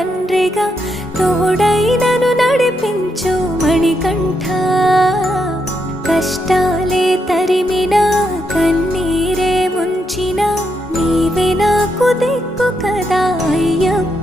తండ్రిగా తోడై నన్ను నడిపించు మణికంఠ. కష్టాలే తరిమినా కన్నీరే ముంచిన నీవే నాకు దిక్కు కదా అయ్యప్ప.